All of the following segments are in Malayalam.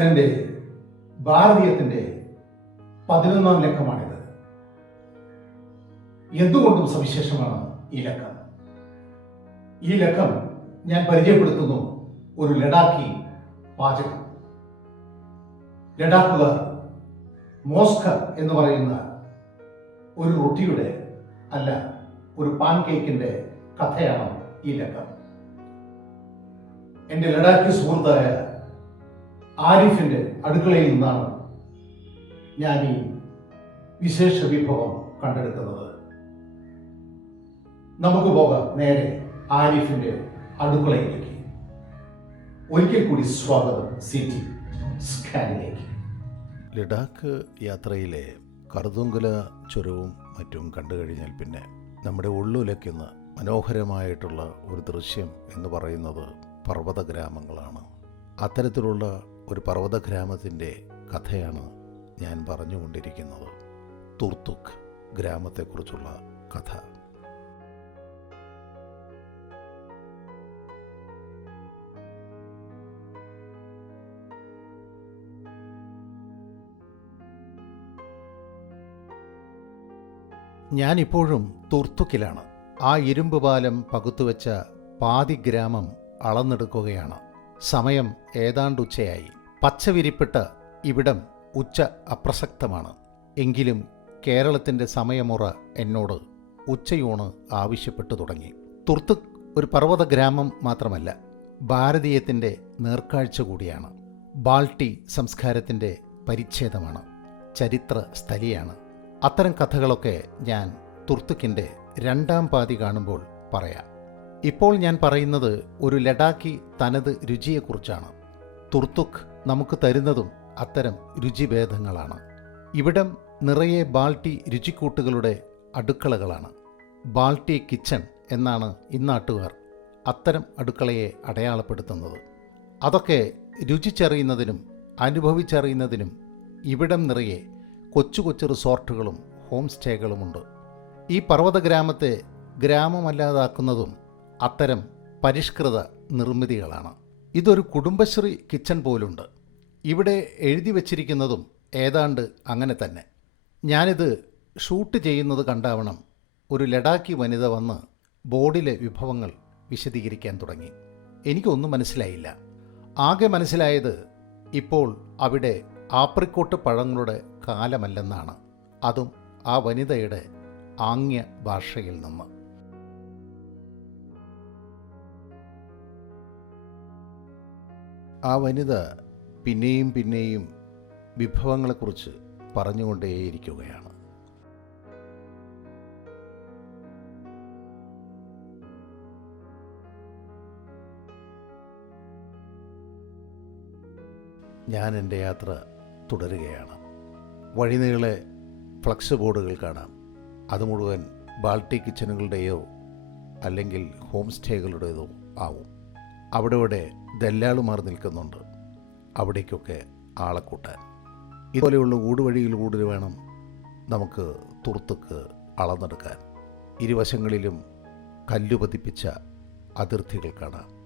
സ്കാനിന്റെ ഭാരതീയത്തിന്റെ പതിനൊന്നാം ലക്കമാണിത്. എന്തുകൊണ്ടും സവിശേഷമാണ് ഈ ലക്കം? ഈ ലക്കം ഞാൻ പരിചയപ്പെടുത്തുന്നു ഒരു ലഡാക്കി പാചകം ലഡാക്കുകാർ മോസ്ക എന്ന് പറയുന്ന ഒരു റൊട്ടിയുടെ അല്ല ഒരു പാൻ കേക്കിന്റെ കഥയാണ് ഈ ലക്കം. എന്റെ ലഡാക്കി സുഹൃത്തായ ആരിഫിന്റെ അടുക്കളയിൽ നിന്നാണ് ഞാൻ ഈ വിശേഷ വിഭവം കണ്ടെടുക്കുന്നത്. നമുക്ക് പോകാം നേരെ ആരിഫിന്റെ അടുക്കളയിലേക്ക്. ഒരിക്കൽ കൂടി സ്വാഗതം സിറ്റി സ്കാനിലേക്ക്. ലഡാക്ക് യാത്രയിലെ കറുതുങ്കല ചുരവും മറ്റും കണ്ടു കഴിഞ്ഞാൽ പിന്നെ നമ്മുടെ ഉള്ളുലയ്ക്കുന്ന മനോഹരമായിട്ടുള്ള ഒരു ദൃശ്യം എന്ന് പറയുന്നത് പർവത ഗ്രാമങ്ങളാണ് അത്തരത്തിലുള്ള ഒരു പർവത ഗ്രാമത്തിന്റെ കഥയാണ് ഞാൻ പറഞ്ഞുകൊണ്ടിരിക്കുന്നത്. തുർത്തുക് ഗ്രാമത്തെക്കുറിച്ചുള്ള കഥ. ഞാനിപ്പോഴും തുർത്തുക്കിലാണ്. ആ ഇരുമ്പ് പാലം പകുത്തുവെച്ച പാതി ഗ്രാമം അളന്നെടുക്കുകയാണ്. സമയം ഏതാണ്ട് ഉച്ചയായി പച്ചവിരിപ്പിട്ട് ഇവിടം ഉച്ച അപ്രസക്തമാണ്. എങ്കിലും കേരളത്തിന്റെ സമയമുറ എന്നോട് ഉച്ചയൂണ് ആവശ്യപ്പെട്ടു തുടങ്ങി. തുർത്തുക് ഒരു പർവത ഗ്രാമം മാത്രമല്ല ഭാരതീയത്തിന്റെ നേർക്കാഴ്ച കൂടിയാണ്. ബാൾട്ടി സംസ്കാരത്തിന്റെ പരിച്ഛേദമാണ് ചരിത്ര സ്ഥലിയാണ്. അത്തരം കഥകളൊക്കെ ഞാൻ തുർത്തുക്കിന്റെ രണ്ടാം പാതി കാണുമ്പോൾ പറയാം. ഇപ്പോൾ ഞാൻ പറയുന്നത് ഒരു ലഡാക്കി തനത് രുചിയെക്കുറിച്ചാണ്. തുർത്തുക്ക് നമുക്ക് തരുന്നതും അത്തരം രുചിഭേദങ്ങളാണ്. ഇവിടം നിറയെ ബാൾട്ടി രുചിക്കൂട്ടുകളുടെ അടുക്കളകളാണ്. ബാൾട്ടി കിച്ചൺ എന്നാണ് ഇന്നാട്ടുകാർ അത്തരം അടുക്കളയെ അടയാളപ്പെടുത്തുന്നത്. അതൊക്കെ രുചിച്ചറിയുന്നതിനും അനുഭവിച്ചറിയുന്നതിനും ഇവിടം നിറയെ കൊച്ചു കൊച്ചു റിസോർട്ടുകളും ഹോം സ്റ്റേകളുമുണ്ട്. ഈ പർവത ഗ്രാമത്തെ ഗ്രാമമല്ലാതാക്കുന്നതും അത്തരം പരിഷ്കൃത നിർമ്മിതികളാണ്. ഇതൊരു കുടുംബശ്രീ കിച്ചൺ പോലുണ്ട്. ഇവിടെ എഴുതി വച്ചിരിക്കുന്നതും ഏതാണ്ട് അങ്ങനെ തന്നെ. ഞാനിത് ഷൂട്ട് ചെയ്യുന്നത് കണ്ടാവണം. ഒരു ലഡാക്കി വനിത വന്ന് ബോർഡിലെ വിഭവങ്ങൾ വിശദീകരിക്കാൻ തുടങ്ങി. എനിക്കൊന്നും മനസ്സിലായില്ല. ആകെ മനസ്സിലായത് ഇപ്പോൾ അവിടെ ആപ്രിക്കോട്ട് പഴങ്ങളുടെ കാലമല്ലെന്നാണ്. അതും ആ വനിതയുടെ ആംഗ്യ ഭാഷയിൽ നിന്ന്. ആ വനിത പിന്നെയും പിന്നെയും വിഭവങ്ങളെക്കുറിച്ച് പറഞ്ഞുകൊണ്ടേയിരിക്കുകയാണ്. ഞാൻ എന്റെ യാത്ര തുടരുകയാണ്. വഴിനീളെ ഫ്ലക്സ് ബോർഡുകൾ കാണാം. അത് മുഴുവൻ ബാൾട്ടി കിച്ചണുകളുടെയോ അല്ലെങ്കിൽ ഹോം സ്റ്റേകളുടേതോ ആവും. അവിടെ ഇവിടെ ദല്ലാളുമാർ നിൽക്കുന്നുണ്ട്. അവിടേക്കൊക്കെ ആളെ കൂട്ടാൻ. ഇതുപോലെയുള്ള ഊടുവഴിയിലൂടെ വേണം നമുക്ക് തുർത്തുക്ക് അളന്നെടുക്കാൻ. ഇരുവശങ്ങളിലും കല്ലുപതിപ്പിച്ച അതിർത്തികൾ കാണാം.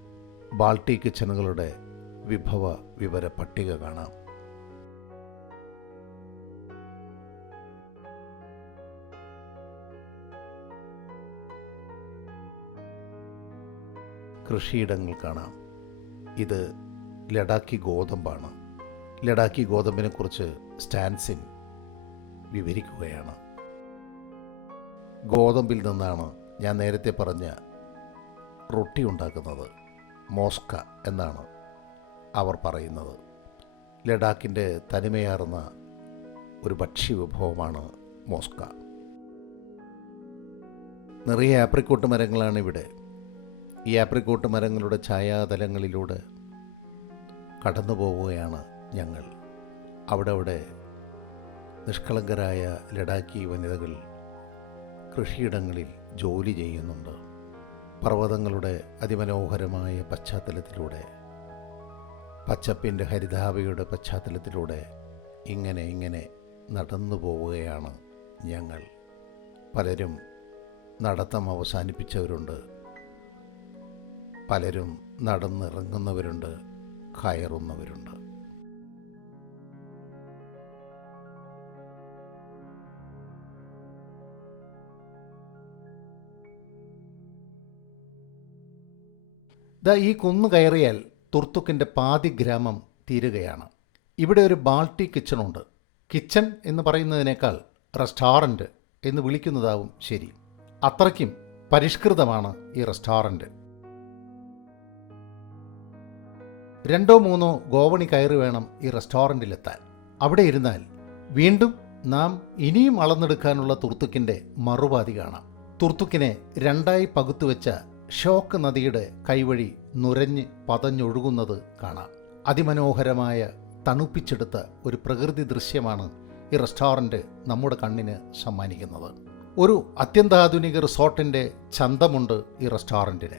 ബാൾട്ടി കിച്ചണുകളുടെ വിഭവ വിവര പട്ടിക കാണാം. കൃഷിയിടങ്ങൾ കാണാം. ഇത് ലഡാക്കി ഗോതമ്പാണ്. ലഡാക്കി ഗോതമ്പിനെ ഗോതമ്പിനെക്കുറിച്ച് സ്റ്റാൻസിൻ വിവരിക്കുകയാണ്. ഗോതമ്പിൽ നിന്നാണ് ഞാൻ നേരത്തെ പറഞ്ഞ റൊട്ടി ഉണ്ടാക്കുന്നത്. മോസ്ക എന്നാണ് അവർ പറയുന്നത്. ലഡാക്കിന്റെ തനിമയാർന്ന ഒരു ഭക്ഷ്യ വിഭവമാണ് മോസ്ക. നിറയെ ആപ്രിക്കോട്ട് മരങ്ങളാണ് ഇവിടെ ഈ ആപ്രിക്കോട്ട് മരങ്ങളുടെ ഛായാതലങ്ങളിലൂടെ കടന്നു പോവുകയാണ് ഞങ്ങൾ. അവിടെ അവിടെ നിഷ്കളങ്കരായ ലഡാക്കി വനിതകൾ കൃഷിയിടങ്ങളിൽ ജോലി ചെയ്യുന്നുണ്ട്. പർവതങ്ങളുടെ അതിമനോഹരമായ പശ്ചാത്തലത്തിലൂടെ പച്ചപ്പിന്റെ ഹരിതാഭയുടെ പശ്ചാത്തലത്തിലൂടെ ഇങ്ങനെ ഇങ്ങനെ നടന്നു പോവുകയാണ് ഞങ്ങൾ. പലരും നടത്തം അവസാനിപ്പിച്ചവരുണ്ട്. പലരും നടന്നിറങ്ങുന്നവരുണ്ട് കയറുന്നവരുണ്ട്. ദാ ഈ കുന്ന് കയറിയാൽ തുർത്തുക്കിന്റെ പാതി ഗ്രാമം തീരുകയാണ്. ഇവിടെ ഒരു ബാൾട്ടി കിച്ചണുണ്ട്. കിച്ചൺ എന്ന് പറയുന്നതിനേക്കാൾ റെസ്റ്റോറന്റ് എന്ന് വിളിക്കുന്നതാവും ശരി. അത്രയ്ക്കും പരിഷ്കൃതമാണ് ഈ റെസ്റ്റോറന്റ്. രണ്ടോ മൂന്നോ ഗോവണി കയറി വേണം ഈ റെസ്റ്റോറന്റിലെത്താൻ. അവിടെ ഇരുന്നാൽ വീണ്ടും നാം ഇനിയും അളന്നെടുക്കാനുള്ള തുർത്തുക്കിന്റെ മറുപാതി കാണാം. തുർത്തുക്കിനെ രണ്ടായി പകുത്തുവെച്ച ഷോക്ക് നദിയുടെ കൈവഴി നുരഞ്ഞ് പതഞ്ഞൊഴുകുന്നത് കാണാം. അതിമനോഹരമായ തണുപ്പിച്ചെടുത്ത ഒരു പ്രകൃതി ദൃശ്യമാണ് ഈ റെസ്റ്റോറന്റ് നമ്മുടെ കണ്ണിന് സമ്മാനിക്കുന്നത്. ഒരു അത്യന്താധുനിക റിസോർട്ടിന്റെ ചന്തമുണ്ട് ഈ റെസ്റ്റോറന്റിന്.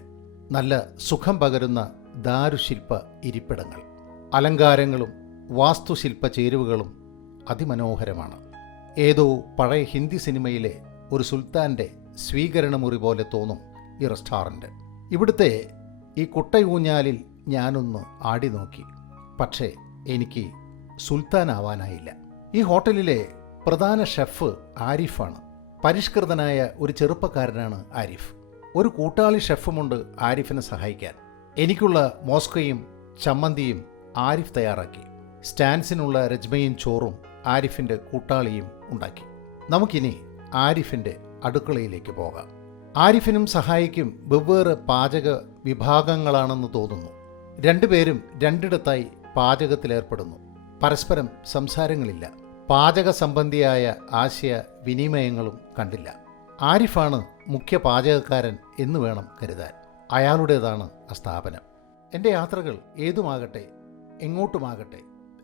നല്ല സുഖം പകരുന്ന ദാരുശില്പ ഇരിപ്പിടങ്ങൾ. അലങ്കാരങ്ങളും വാസ്തുശില്പ ചേരുവകളും അതിമനോഹരമാണ്. ഏതോ പഴയ ഹിന്ദി സിനിമയിലെ ഒരു സുൽത്താന്റെ സ്വീകരണമുറി പോലെ തോന്നും ഈ റെസ്റ്റോറന്റ് ഇവിടുത്തെ ഈ കുട്ടയൂഞ്ഞാലിൽ ഞാനൊന്ന് ആടി നോക്കി. പക്ഷേ എനിക്ക് സുൽത്താനാവാനായില്ല. ഈ ഹോട്ടലിലെ പ്രധാന ഷെഫ് ആരിഫാണ്. പരിഷ്കൃതനായ ഒരു ചെറുപ്പക്കാരനാണ് ആരിഫ്. ഒരു കൂട്ടാളി ഷെഫുമുണ്ട് ആരിഫിനെ സഹായിക്കാൻ. എനിക്കുള്ള മോസ്കയും ചമ്മന്തിയും ആരിഫ് തയ്യാറാക്കി. സ്റ്റാൻസിനുള്ള രജ്മയും ചോറും ആരിഫിന്റെ കൂട്ടാളിയും ഉണ്ടാക്കി. നമുക്കിനി ആരിഫിന്റെ അടുക്കളയിലേക്ക് പോകാം. ആരിഫിനും സഹായിക്കും വെവ്വേറെ പാചക വിഭാഗങ്ങളാണെന്ന് തോന്നുന്നു. രണ്ടുപേരും രണ്ടിടത്തായി പാചകത്തിലേർപ്പെടുന്നു. പരസ്പരം സംസാരങ്ങളില്ല. പാചക സംബന്ധിയായ ആശയ വിനിമയങ്ങളും കണ്ടില്ല. ആരിഫാണ് മുഖ്യ പാചകക്കാരൻ എന്ന് വേണം കരുതാൻ. അയാളുടേതാണ് ആ സ്ഥാപനം. എന്റെ യാത്രകൾ ഏതുമാകട്ടെ എങ്ങോട്ടുമാകട്ടെ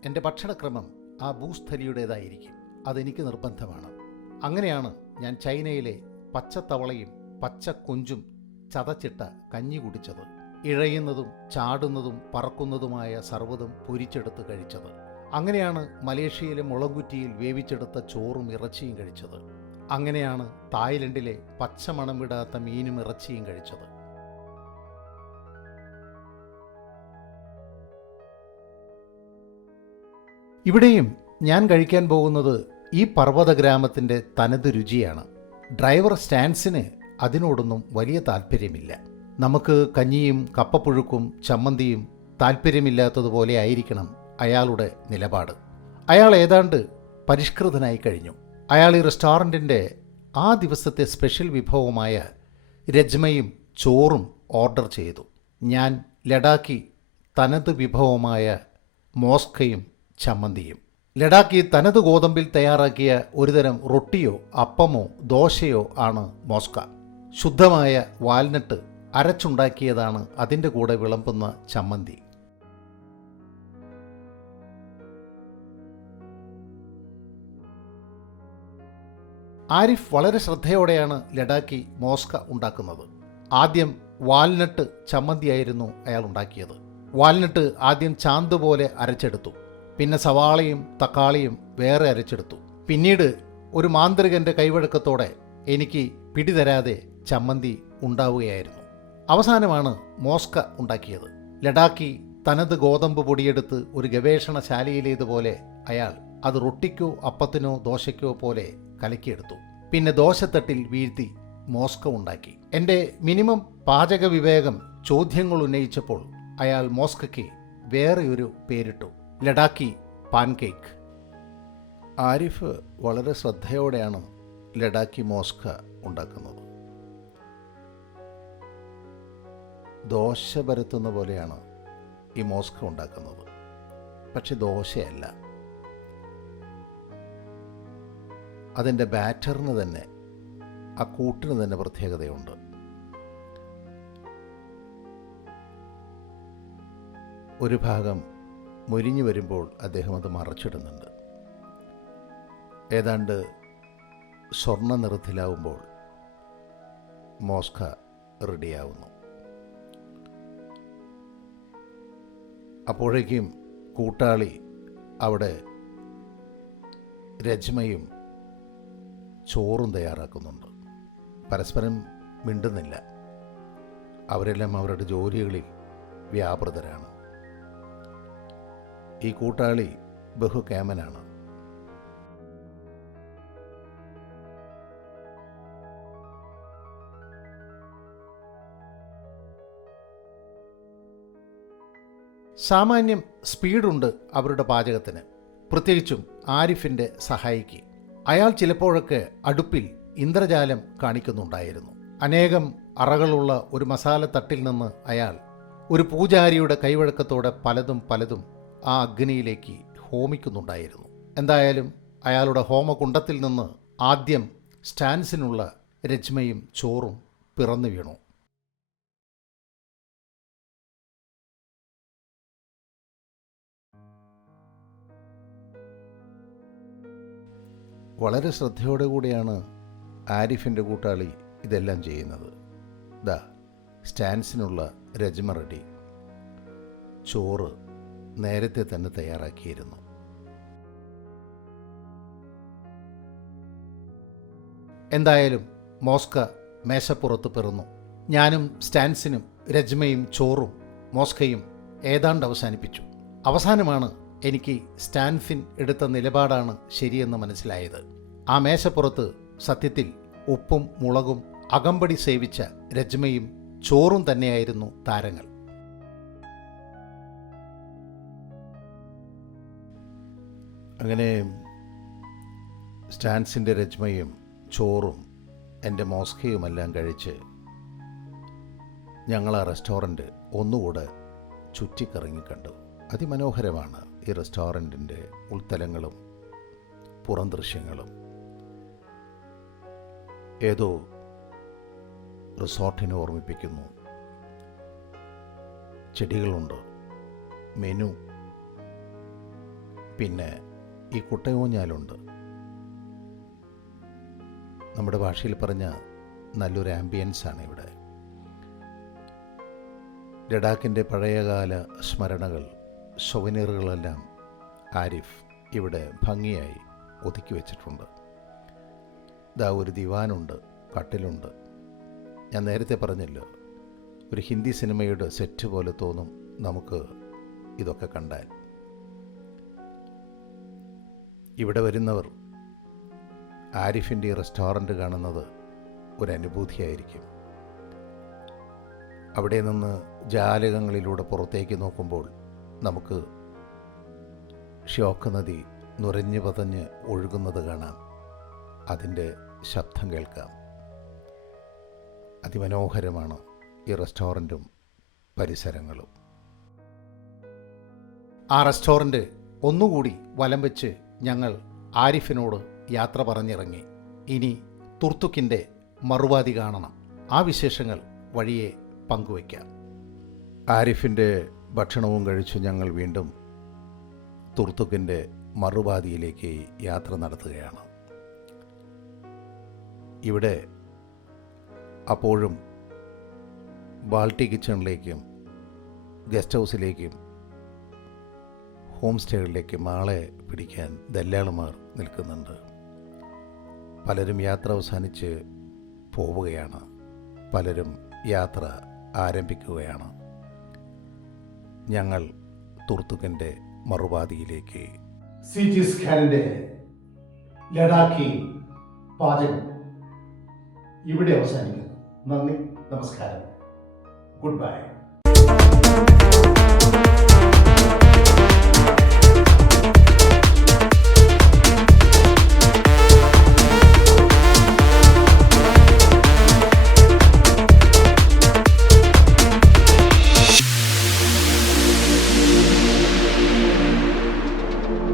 എന്റെ ഭക്ഷണക്രമം ആ ഭൂസ്ഥലിയുടേതായിരിക്കും. അതെനിക്ക് നിർബന്ധമാണ്. അങ്ങനെയാണ് ഞാൻ ചൈനയിലെ പച്ചത്തവളയും പച്ചക്കൊഞ്ചും ചതച്ചിട്ട കഞ്ഞി കുടിച്ചത്. ഇഴയുന്നതും ചാടുന്നതും പറക്കുന്നതുമായ സർവതും പൊരിച്ചെടുത്ത് കഴിച്ചത്. അങ്ങനെയാണ് മലേഷ്യയിലെ മുളകുറ്റിയിൽ വേവിച്ചെടുത്ത ചോറും ഇറച്ചിയും കഴിച്ചത്. അങ്ങനെയാണ് തായ്ലൻഡിലെ പച്ചമണം വിടാത്ത മീനും ഇറച്ചിയും കഴിച്ചത്. ഇവിടെയും ഞാൻ കഴിക്കാൻ പോകുന്നത് ഈ പർവത ഗ്രാമത്തിന്റെ തനത് രുചിയാണ്. ഡ്രൈവർ സ്റ്റാൻസിന് അതിനോടൊന്നും വലിയ താല്പര്യമില്ല. നമുക്ക് കഞ്ഞിയും കപ്പപ്പുഴുക്കും ചമ്മന്തിയും താല്പര്യമില്ലാത്തതുപോലെ ആയിരിക്കണം അയാളുടെ നിലപാട്. അയാൾ ഏതാണ്ട് പരിഷ്കൃതനായി കഴിഞ്ഞു. അയാൾ ഈ റെസ്റ്റോറന്റിന്റെ ആ ദിവസത്തെ സ്പെഷ്യൽ വിഭവമായ രജ്മയും ചോറും ഓർഡർ ചെയ്തു. ഞാൻ ലഡാക്കി തനത് വിഭവമായ മോസ്കയും ചമ്മന്തിയും. ലഡാക്കി തനത് ഗോതമ്പിൽ തയ്യാറാക്കിയ ഒരുതരം റൊട്ടിയോ അപ്പമോ ദോശയോ ആണ് മോസ്ക. ശുദ്ധമായ വാൽനട്ട് അരച്ചുണ്ടാക്കിയതാണ് അതിന്റെ കൂടെ വിളമ്പുന്ന ചമ്മന്തി. ആരിഫ് വളരെ ശ്രദ്ധയോടെയാണ് ലഡാക്കി മോസ്ക ഉണ്ടാക്കുന്നത്. ആദ്യം വാൽനട്ട് ചമ്മന്തിയായിരുന്നു അയാൾ ഉണ്ടാക്കിയത്. വാൽനട്ട് ആദ്യം ചാന്ത് പോലെ അരച്ചെടുത്തു. പിന്നെ സവാളയും തക്കാളിയും വേറെ അരച്ചെടുത്തു. പിന്നീട് ഒരു മാന്ത്രികന്റെ കൈവഴക്കത്തോടെ എനിക്ക് പിടിതരാതെ ചമ്മന്തി ഉണ്ടാവുകയായിരുന്നു. അവസാനമാണ് മോസ്ക ഉണ്ടാക്കിയത്. ലഡാക്കി തനത് ഗോതമ്പ് പൊടിയെടുത്ത് ഒരു ഗവേഷണശാലയിലേതുപോലെ അയാൾ അത് റൊട്ടിക്കോ അപ്പത്തിനോ ദോശയ്ക്കോ പോലെ കലക്കിയെടുത്തു. പിന്നെ ദോശത്തട്ടിൽ വീഴ്ത്തി മോസ്ക ഉണ്ടാക്കി. എന്റെ മിനിമം പാചക വിവേകം ചോദ്യങ്ങൾ ഉന്നയിച്ചപ്പോൾ അയാൾ മോസ്കയ്ക്ക് വേറെയൊരു പേരിട്ടു. ലഡാക്കി പാൻകേക്ക്. ആരിഫ് വളരെ ശ്രദ്ധയോടെയാണ് ലഡാക്കി മോസ്ക ഉണ്ടാക്കുന്നത്. ദോശ പരത്തുന്ന പോലെയാണ് ഈ മോസ്ക ഉണ്ടാക്കുന്നത്. പക്ഷെ ദോശയല്ല. അതിന്റെ ബാറ്ററിന് തന്നെ ആ കൂട്ടിന് തന്നെ പ്രത്യേകതയുണ്ട്. ഒരു ഭാഗം മുരിഞ്ഞു വരുമ്പോൾ അദ്ദേഹം അത് മറച്ചിടുന്നുണ്ട്. ഏതാണ്ട് സ്വർണ നിറത്തിലാവുമ്പോൾ മോസ്ക റെഡിയാവുന്നു. അപ്പോഴേക്കും കൂട്ടാളി അവിടെ രജ്മയും ചോറും തയ്യാറാക്കുന്നുണ്ട്. പരസ്പരം മിണ്ടുന്നില്ല. അവരെല്ലാം അവരുടെ ജോലികളിൽ വ്യാപൃതരാണ്. ഈ കൂട്ടാളി ബഹുകേമനാണ്. സാമാന്യം സ്പീഡുണ്ട് അവരുടെ പാചകത്തിന്. പ്രത്യേകിച്ചും ആരിഫിന്റെ സഹായിക്ക്. അയാൾ ചിലപ്പോഴൊക്കെ അടുപ്പിൽ ഇന്ദ്രജാലം കാണിക്കുന്നുണ്ടായിരുന്നു. അനേകം അറകളുള്ള ഒരു മസാല തട്ടിൽ നിന്ന് അയാൾ ഒരു പൂജാരിയുടെ കൈവഴക്കത്തോടെ പലതും പലതും ആ അഗ്നിയിലേക്ക് ഹോമിക്കുന്നുണ്ടായിരുന്നു. എന്തായാലും അയാളുടെ ഹോമകുണ്ടത്തിൽ നിന്ന് ആദ്യം സ്റ്റാൻസിനുള്ള രജ്മയും ചോറും പിറന്നു വീണു. വളരെ ശ്രദ്ധയോടെ കൂടിയാണ് ആരിഫിന്റെ കൂട്ടാളി ഇതെല്ലാം ചെയ്യുന്നത്. ദാ സ്റ്റാൻസിനുള്ള രജ്മ റെഡി. ചോറ് നേരത്തെ തന്നെ തയ്യാറാക്കിയിരുന്നു. എന്തായാലും മോസ്ക മേശപ്പുറത്ത് പിറന്നു. ഞാനും സ്റ്റാൻസിനും രജ്മയും ചോറും മോസ്കയും ഏതാണ്ട് അവസാനിപ്പിച്ചു. അവസാനമാണ് എനിക്ക് സ്റ്റാൻഫിൻ എടുത്ത നിലപാടാണ് ശരിയെന്ന് മനസ്സിലായത്. ആ മേശപ്പുറത്ത് സത്യത്തിൽ ഉപ്പും മുളകും അകമ്പടി സേവിച്ച രജ്മയും ചോറും തന്നെയായിരുന്നു താരങ്ങൾ. അങ്ങനെ സ്റ്റാൻസിന്റെ രജ്മയും ചോറും എന്റെ മോസ്കയുമെല്ലാം കഴിച്ച് ഞങ്ങൾ ആ റെസ്റ്റോറന്റ് ഒന്നുകൂടെ ചുറ്റിക്കറങ്ങി കണ്ടു. അതിമനോഹരമാണ് ഈ റെസ്റ്റോറന്റിന്റെ ഉൾത്തലങ്ങളും പുറം ദൃശ്യങ്ങളും ഏതോ റിസോർട്ടിനെ ഓർമ്മിപ്പിക്കുന്നു. ചെടികളുണ്ട് മെനു പിന്നെ ഈ കുട്ടയൂഞ്ഞാലുണ്ട് നമ്മുടെ ഭാഷയിൽ പറഞ്ഞ നല്ലൊരു ആംബിയൻസാണ് ഇവിടെ ലഡാക്കിന്റെ പഴയകാല സ്മരണകൾ സൊവനീറുകളെല്ലാം ആരിഫ് ഇവിടെ ഭംഗിയായി ഒതുക്കി വെച്ചിട്ടുണ്ട്. ഇതാ ഒരു ദിവാനുണ്ട് കട്ടിലുണ്ട്. ഞാൻ നേരത്തെ പറഞ്ഞല്ലോ ഒരു ഹിന്ദി സിനിമയുടെ സെറ്റ് പോലെ തോന്നും നമുക്ക് ഇതൊക്കെ കണ്ടാൽ. ഇവിടെ വരുന്നവർ ആരിഫിന്റെ റെസ്റ്റോറന്റ് കാണുന്നത് ഒരനുഭൂതിയായിരിക്കും. അവിടെ നിന്ന് ജാലകങ്ങളിലൂടെ പുറത്തേക്ക് നോക്കുമ്പോൾ നമുക്ക് ഷോക്ക് നദി നുരഞ്ഞു പതഞ്ഞ് ഒഴുകുന്നത് കാണാം. അതിന്റെ ശബ്ദം കേൾക്കാം. അതിമനോഹരമാണ് ഈ റെസ്റ്റോറന്റും പരിസരങ്ങളും. ആ റെസ്റ്റോറന്റ് ഒന്നുകൂടി വലം വെച്ച് ഞങ്ങൾ ആരിഫിനോട് യാത്ര പറഞ്ഞിറങ്ങി. ഇനി തുർത്തുക്കിന്റെ മറുവാതി കാണണം. ആ വിശേഷങ്ങൾ വഴിയെ പങ്കുവയ്ക്കാം. ആരിഫിന്റെ ഭക്ഷണവും കഴിച്ചു ഞങ്ങൾ വീണ്ടും തുർത്തുക്കിന്റെ മറുപാതിയിലേക്ക് യാത്ര നടത്തുകയാണ്. ഇവിടെ അപ്പോഴും ബാൾട്ടി കിച്ചണിലേക്കും ഗസ്റ്റ് ഹൗസിലേക്കും ഹോം സ്റ്റേകളിലേക്കും ആളെ പിടിക്കാൻ ദല്ലാളുമാർ നിൽക്കുന്നുണ്ട്. പലരും യാത്ര അവസാനിച്ച് പോവുകയാണ്. പലരും യാത്ര ആരംഭിക്കുകയാണ്. ഞങ്ങൾ തുർത്തുക്കന്റെ മറുപാതിയിലേക്ക്. സി ടി സ്കാനിന്റെ ലഡാക്കി പാചകം ഇവിടെ അവസാനിക്കുന്നു. നന്ദി നമസ്കാരം. Good bye.